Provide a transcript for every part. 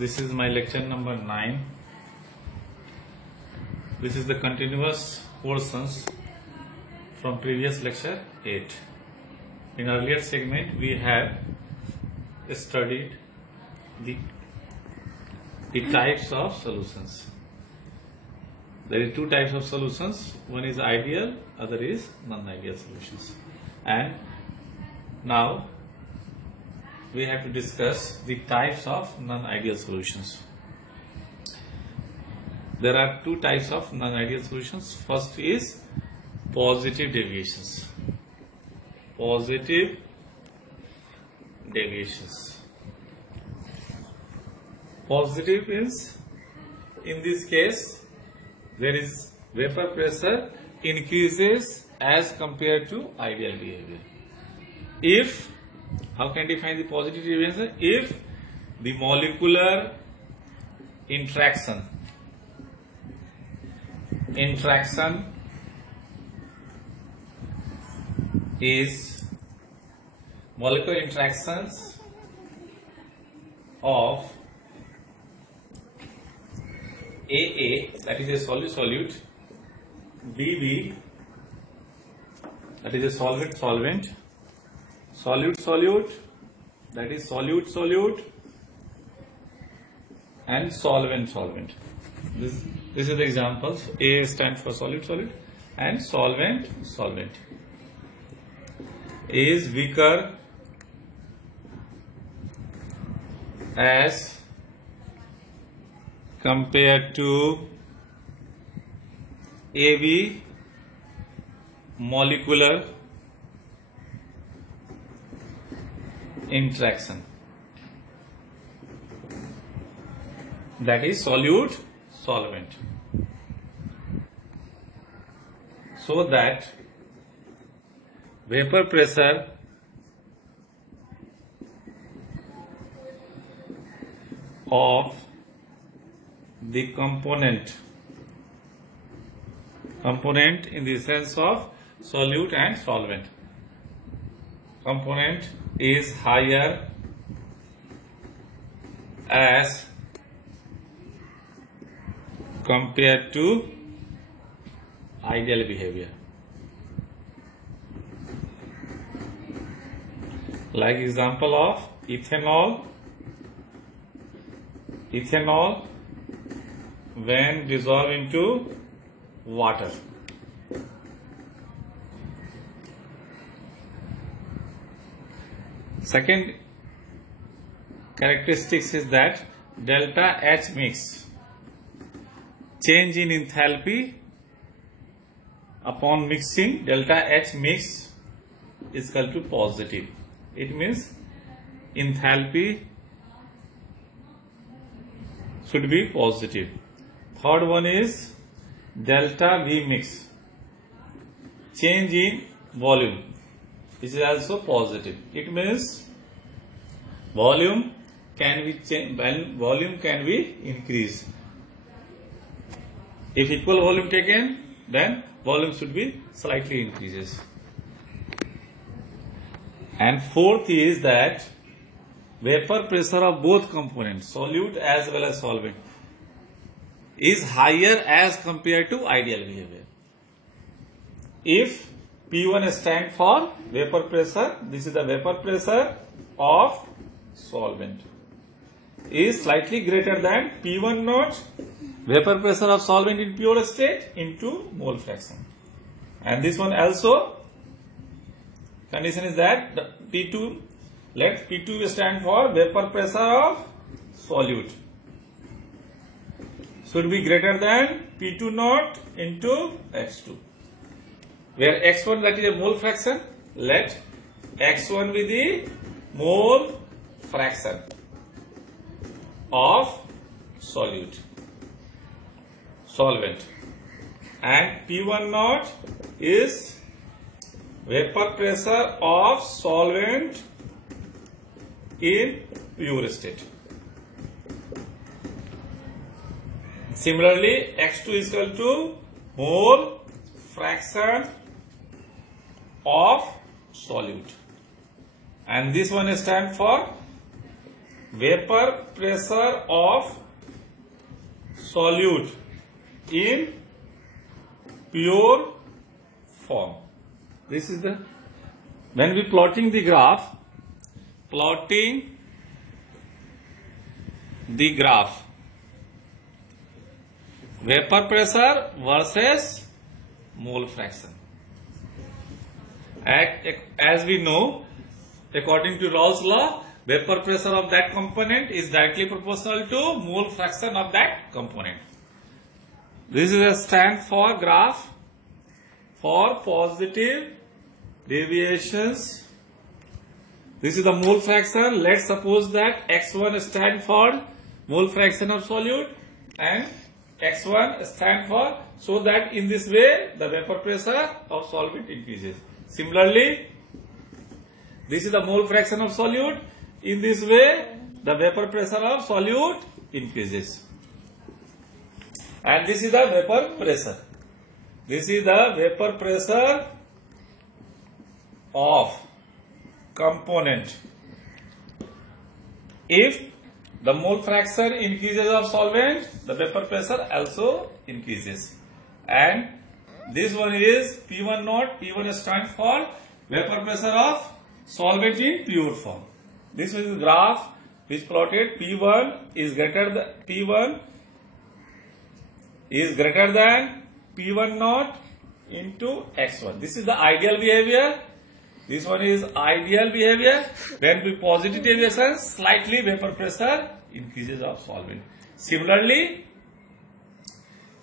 This is my lecture number 9. This is the continuous portions from previous lecture 8. In earlier segment we have studied the types of solutions. There are two types of solutions. One is ideal, other is non-ideal solutions. And now we have to discuss the types of non-ideal solutions. There are two types of non-ideal solutions. First is positive deviations. Positive deviations. Positive is, in this case, there is vapor pressure increases as compared to ideal behavior. If, how can we define the positive deviation? If the molecular interaction is molecular interactions of AA, that is a solute, BB, that is a solvent, solute, that is solute, and solvent. This is the examples. A stands for solute, and solvent. A is weaker as compared to AB molecular interaction, that is solute solvent. So that vapor pressure of the component in the sense of solute and solvent, component is higher as compared to ideal behavior. Like example of ethanol when dissolved into water. Second characteristics is that delta H mix, change in enthalpy upon mixing, delta H mix is equal to positive. It means enthalpy should be positive. Third one is delta V mix, change in volume. This is also positive. It means volume can be increased. If equal volume taken, then volume should be slightly increases. And fourth is that vapor pressure of both components, solute as well as solvent, is higher as compared to ideal behavior. If P1 stands for vapor pressure, this is the vapor pressure of solvent, is slightly greater than P1 naught, vapor pressure of solvent in pure state, into mole fraction. And this one also, condition is that P2, let P2 stand for vapor pressure of solute, should be greater than P2 naught into X2, where X1, that is a mole fraction, let X1 be the mole fraction of solvent, and P1 naught is vapor pressure of solvent in pure state. Similarly, X2 is equal to mole fraction of solute, and this one stands for vapor pressure of solute in pure form. This is the, when we plotting the graph, vapor pressure versus mole fraction. As we know, according to Raoult's law, vapor pressure of that component is directly proportional to mole fraction of that component. This is a stand for graph for positive deviations. This is the mole fraction. Let's suppose that x1 stand for mole fraction of solute and x1 stand for, so that in this way the vapor pressure of solvent increases. Similarly, this is the mole fraction of solute. In this way, the vapor pressure of solute increases. And this is the vapor pressure. This is the vapor pressure of component. If the mole fraction increases of solvent, the vapor pressure also increases. And this one is P1 naught. P1 stands for vapor pressure of solvent in pure form. This is the graph which plotted P1 is greater than P1 naught into x1. This is the ideal behavior. This one is ideal behavior. When we positive deviation, slightly vapor pressure increases of solvent. Similarly,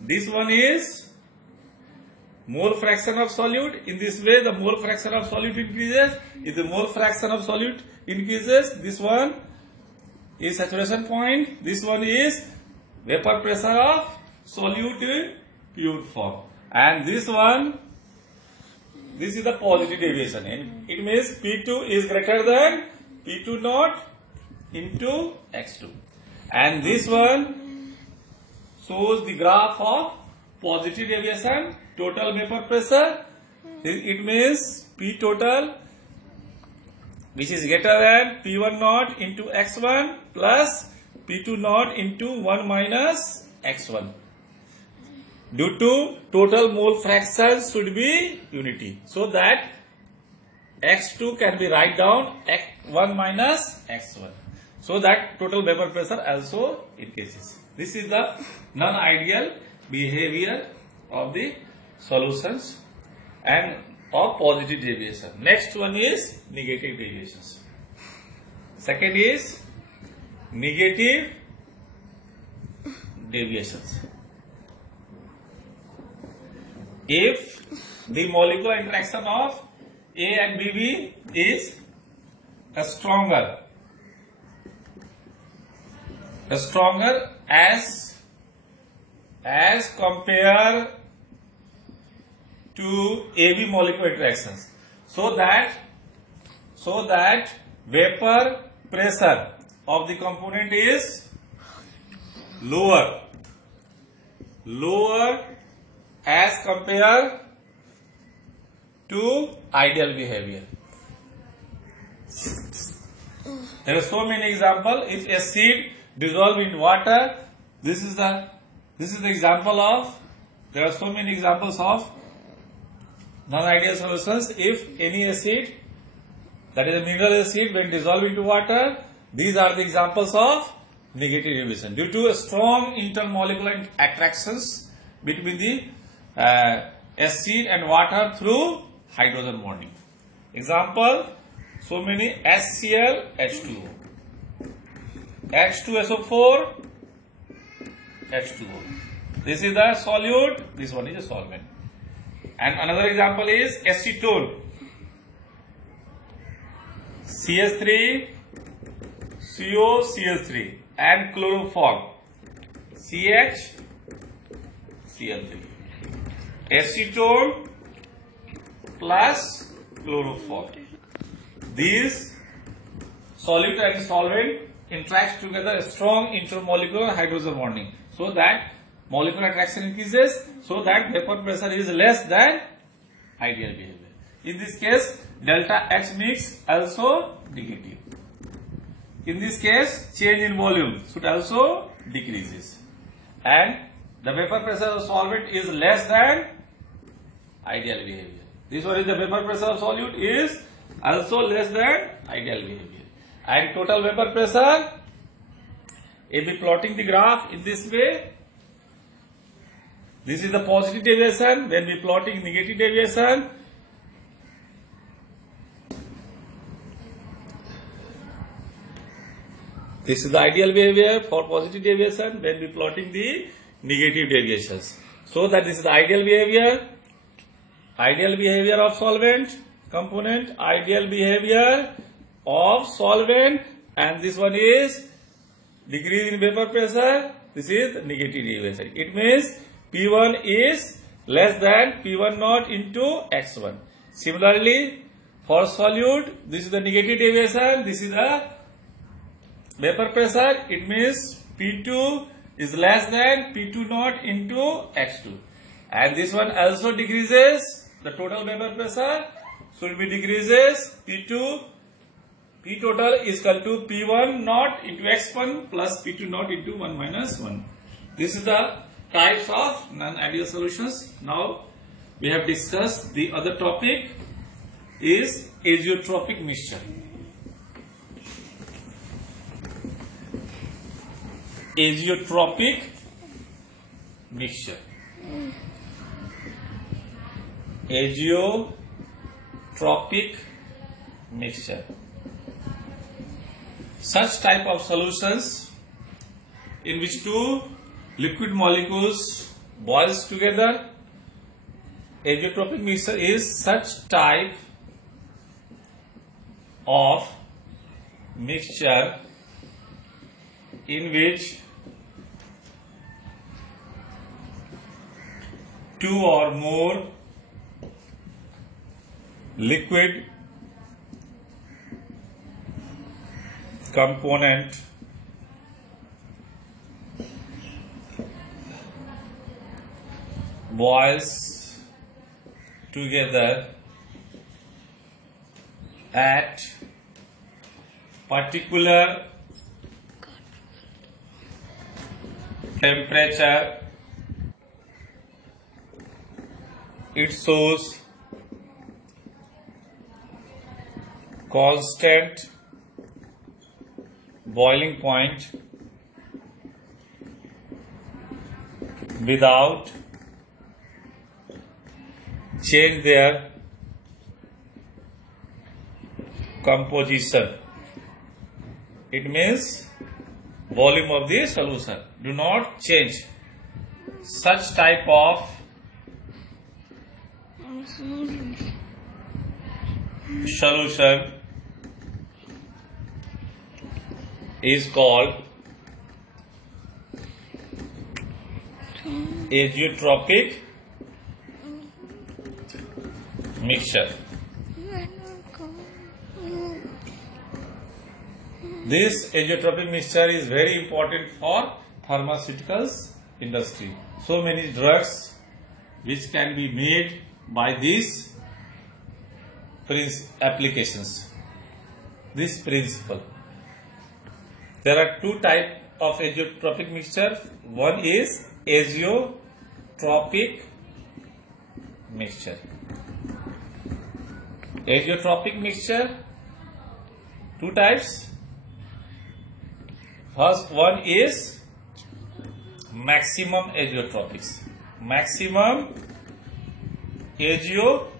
this one is mole fraction of solute. In this way, the mole fraction of solute increases. If the mole fraction of solute increases, this one is saturation point. This one is vapor pressure of solute in pure form. And this one, this is the positive deviation. And it means P2 is greater than P2 naught into x2. And this one shows the graph of positive deviation, total vapor pressure. It means P total, which is greater than P1 naught into x1 plus P2 naught into 1 minus x1. Due to total mole fraction should be unity, so that x2 can be write down x1 minus x1, so that total vapor pressure also increases. This is the non-ideal behavior of the solutions and of positive deviation. Next one is negative deviations. Second is negative deviations. If the molecular interaction of A and BB is stronger as compared to AB molecular interactions, so that vapor pressure of the component is lower as compared to ideal behavior. There are so many examples. If acid dissolve in water, this is the example of. There are so many examples of non-ideal solutions. If any acid, that is a mineral acid, when dissolved into water, these are the examples of negative deviation due to strong intermolecular attractions between the acid and water through hydrogen bonding. Example, so many HCl, H2O, H2SO4, H2O. This is the solute, this one is a solvent. And another example is acetone, CH3, CO, CH3, and chloroform, CH, Cl3. Acetone plus chloroform. These solute and solvent interact together, strong intermolecular hydrogen bonding, so that molecular attraction increases, so that vapor pressure is less than ideal behavior. In this case, delta H mix also negative. in this case, change in volume should also decreases. And the vapor pressure of solvent is less than ideal behavior. This one is the vapor pressure of solute is also less than ideal behavior. And total vapor pressure, if we plotting the graph in this way, this is the positive deviation. When we plotting negative deviation, this is the ideal behavior for positive deviation. When we plotting the negative deviations, so that this is the ideal behavior of solvent component, ideal behavior of solvent, and this one is decrease in vapor pressure. This is negative deviation. It means P1 is less than P1 naught into X1. Similarly, for solute, this is the negative deviation. This is the vapor pressure. It means P2 is less than P2 naught into X2. And this one also decreases. The total vapor pressure should be decreases. P total is equal to P1 naught into X1 plus P2 naught into 1 minus 1. This is the types of non-ideal solutions. Now we have discussed the other topic is azeotropic mixture. Azeotropic mixture. Azeotropic mixture. Such type of solutions in which two liquid molecules boils together. Azeotropic mixture is such type of mixture in which two or more liquid component boils together at particular temperature. It shows constant boiling point without change their composition. It means volume of the solution do not change. Such type of solution is called azeotropic mixture. This azeotropic mixture is very important for pharmaceuticals industry. So many drugs which can be made by these applications. This principle. There are two types of azeotropic mixture. One is azeotropic mixture. Azeotropic mixture, two types. First one is maximum azeotropics. Maximum azeotropics.